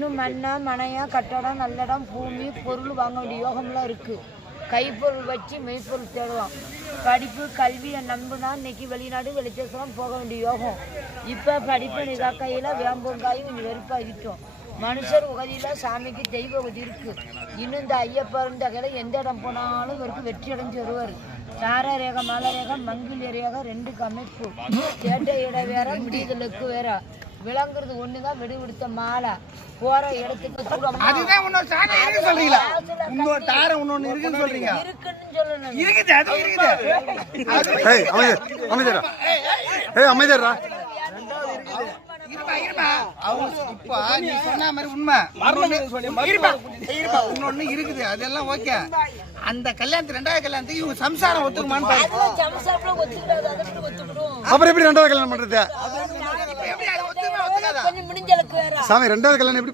இன்னும் மண்ணா மனையா கட்டடம் நல்லடம் பூமி பொருள் வாங்க வேண்டிய யோகம்லாம் இருக்குது. கைப்பொருள் வச்சு மெய்ப்பொருள் தேடலாம். படிப்பு கல்வியை நம்புனா இன்னைக்கு வெளிநாடு வெளிச்சம் போக வேண்டிய யோகம். இப்போ படிப்பு நிதாக்கையில் வேம்பங்காயும் கொஞ்சம் வெறுப்பாகிட்டோம். மனுஷர் உகதியில் சாமிக்கு தெய்வ உகதி இருக்குது. இன்னும் இந்த ஐயப்பருந்த கையில் எந்த இடம் போனாலும் இவருக்கு வெற்றி அடைஞ்சு வருவார். தார ரேகை மலை ரேகை மங்கிலிய ரேகை 2க்கு அமைப்பு. சேட்டை இட வேற விடுதலுக்கு வேற. விளங்குறது ஒண்ணுதான் விடுவிடுத்த மாலை போற இடத்துக்கு இருக்குன்னு இருக்குது. அதெல்லாம் ஓகே. அந்த கல்யாணத்துக்கு 2வது கல்யாணத்துக்கு இவங்க சம்சாரம் ஒத்துக்குமான்னு அப்புறம் எப்படி 2வது கல்யாணம் பண்றது? முடிஞ்சலுக்கு வேற சாமி 2வது கல்யாணம் எப்படி